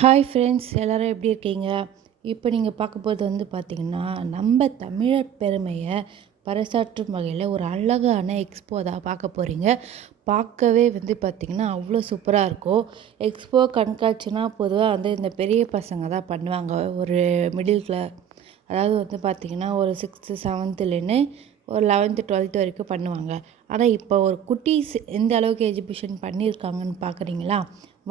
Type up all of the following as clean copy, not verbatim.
Hi friends, எல்லோரும் எப்படி இருக்கீங்க? இப்போ நீங்கள் பார்க்க போகிறது பார்த்திங்கன்னா, நம்ம தமிழர் பெருமையை பறைசாற்றும் வகையில் ஒரு அழகான எக்ஸ்போ தான் பார்க்க போகிறீங்க. பார்க்கவே பார்த்திங்கன்னா அவ்வளோ சூப்பராக இருக்கும். எக்ஸ்போ கண்காட்சினா பொதுவாக இந்த பெரிய பசங்க தான் பண்ணுவாங்க. ஒரு மிடில் கிளாஸ், அதாவது பார்த்திங்கன்னா ஒரு 6th 7th ஒரு 11th 12th வரைக்கும் பண்ணுவாங்க. ஆனால் இப்போ ஒரு குட்டீஸ் எந்த அளவுக்கு எஜுகேஷன் பண்ணியிருக்காங்கன்னு பார்க்குறீங்களா?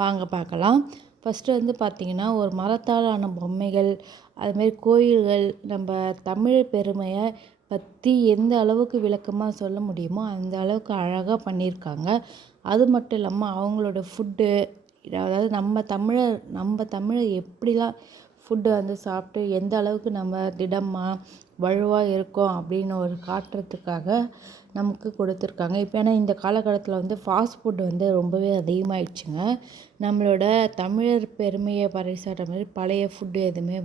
வாங்க பார்க்கலாம். ஃபஸ்ட்டு பார்த்திங்கன்னா ஒரு மரத்தாலான பொம்மைகள், அதுமாரி கோயில்கள், நம்ம தமிழ் பெருமையை பற்றி எந்த அளவுக்கு விளக்கமாக சொல்ல முடியுமோ அந்த அளவுக்கு அழகாக பண்ணியிருக்காங்க. அது மட்டும் இல்லாமல் அவங்களோட ஃபுட்டு, அதாவது நம்ம தமிழர் எப்படிலாம் ஃபுட்டு சாப்பிட்டு எந்த அளவுக்கு நம்ம திடமாக வலுவாக இருக்கோம் அப்படின்னு ஒரு காட்டுறதுக்காக நமக்கு கொடுத்துருக்காங்க. இப்போ ஏன்னா இந்த காலகட்டத்தில் ஃபாஸ்ட் ஃபுட்டு ரொம்பவே அதிகமாகிடுச்சுங்க. நம்மளோட தமிழர் பெருமையை பறைசாற்ற மாதிரி பழைய ஃபுட்டு எதுவுமே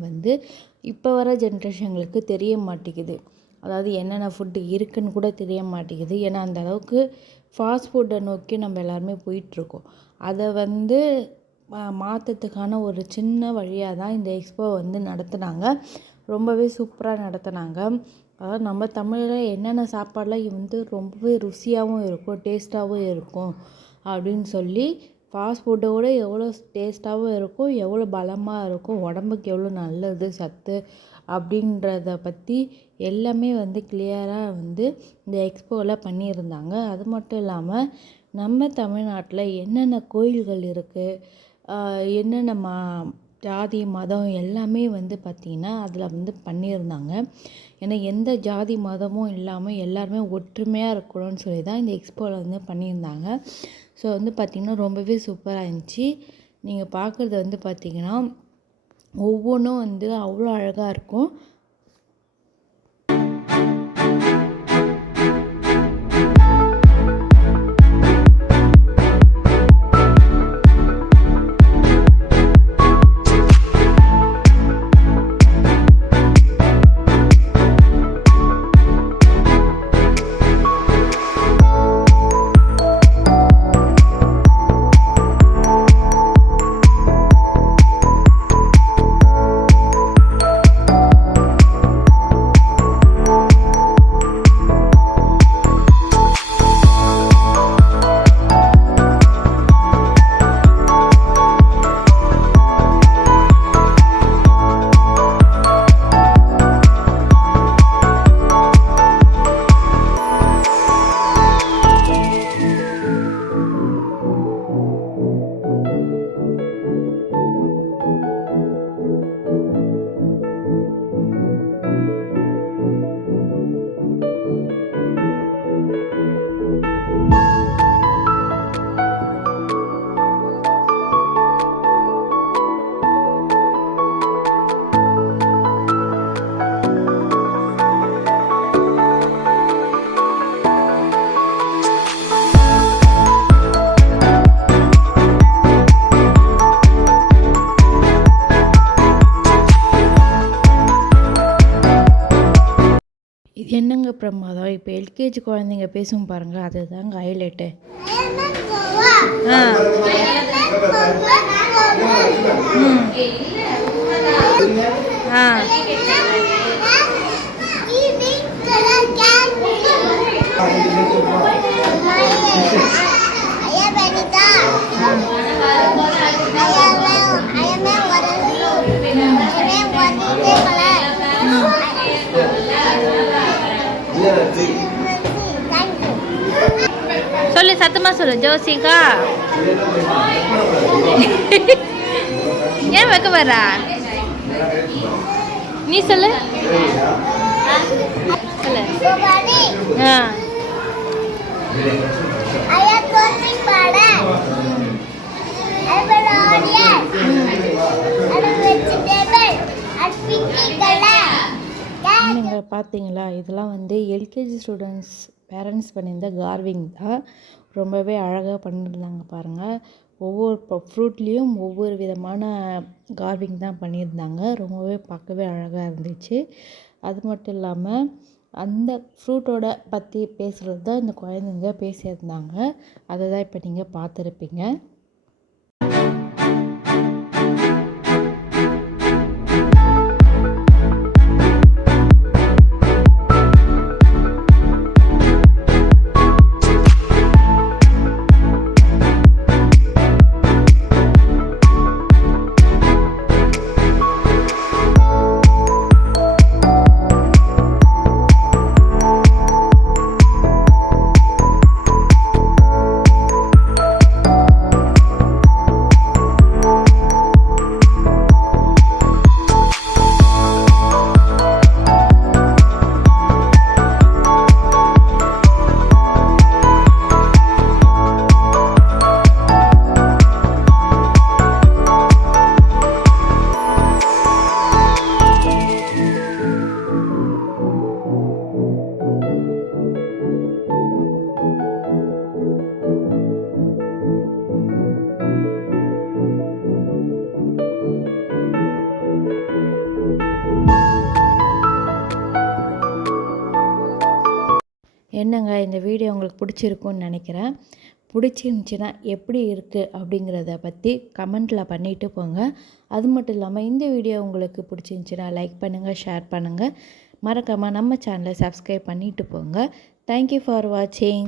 இப்போ வர ஜென்ரேஷன்களுக்கு தெரிய மாட்டேங்குது. அதாவது என்னென்ன ஃபுட்டு இருக்குதுன்னு கூட தெரிய மாட்டேங்குது. ஏன்னா அந்த அளவுக்கு ஃபாஸ்ட் ஃபுட்டை நோக்கி நம்ம எல்லாருமே போயிட்டுருக்கோம். அதை மாற்றத்துக்கான ஒரு சின்ன வழியாக தான் இந்த எக்ஸ்போ நடத்துனாங்க. ரொம்பவே சூப்பராக நடத்துனாங்க. அதாவது நம்ம தமிழில் என்னென்ன சாப்பாடெலாம் ரொம்பவே ருசியாகவும் இருக்கும், டேஸ்ட்டாகவும் இருக்கும் அப்படின்னு சொல்லி, ஃபாஸ்ட் ஃபுட்டோட எவ்வளோ டேஸ்ட்டாகவும் இருக்கும், எவ்வளோ பலமாக இருக்கும், உடம்புக்கு எவ்வளோ நல்லது சத்து அப்படின்றத பற்றி எல்லாமே கிளியராக இந்த எக்ஸ்போவில் பண்ணியிருந்தாங்க. அது மட்டும் இல்லாமல் நம்ம தமிழ்நாட்டில் என்னென்ன கோயில்கள் இருக்குது, என்னென்ன ஜாதி மதம் எல்லாமே பார்த்திங்கன்னா அதில் பண்ணியிருந்தாங்க. ஏன்னா எந்த ஜாதி மதமும் இல்லாமல் எல்லாருமே ஒற்றுமையாக இருக்கணும்னு சொல்லி தான் இந்த எக்ஸ்போவில் பண்ணியிருந்தாங்க. ஸோ பார்த்திங்கன்னா ரொம்பவே சூப்பராக இருந்துச்சு. நீங்கள் பார்க்குறது பார்த்திங்கன்னா ஒவ்வொன்றும் அவ்வளோ அழகாக இருக்கும். என்னங்க பிரமாதம்! இப்போ எல்கேஜி குழந்தைங்க பேசும் பாருங்கள், அதுதாங்க ஹைலைட்டு. சொல்லு, சத்தமாக சொல்லு. ஜோசிகா ஏன் வைக்க வரா? நீ சொல்லு. சொல்லு. நீங்கள் பார்த்தீங்களா, இதெல்லாம் எல்கேஜி ஸ்டூடெண்ட்ஸ் பேரண்ட்ஸ் பண்ணியிருந்த கார்விங் தான். ரொம்பவே அழகாக பண்ணியிருந்தாங்க பாருங்கள். ஒவ்வொரு ஃப்ரூட்லேயும் ஒவ்வொரு விதமான கார்விங் தான் பண்ணியிருந்தாங்க. ரொம்பவே பார்க்கவே அழகாக இருந்துச்சு. அது மட்டும் இல்லாமல் அந்த ஃப்ரூட்டோட பற்றி பேசுகிறது தான் இந்த குழந்தைங்க பேசியிருந்தாங்க. அதை தான் இப்போ நீங்கள் பார்த்துருப்பீங்க. என்னங்க இந்த வீடியோ உங்களுக்கு பிடிச்சிருக்குன்னு நினைக்கிறேன். பிடிச்சிருந்துச்சின்னா எப்படி இருக்குது அப்படிங்கிறத பற்றி கமெண்ட்டில் பண்ணிவிட்டு போங்க. அது மட்டும் இல்லாமல் இந்த வீடியோ உங்களுக்கு பிடிச்சிருந்துச்சின்னா லைக் பண்ணுங்கள், ஷேர் பண்ணுங்கள். மறக்காமல் நம்ம சேனலை சப்ஸ்கிரைப் பண்ணிவிட்டு போங்க. தேங்க்யூ ஃபார் வாட்சிங்.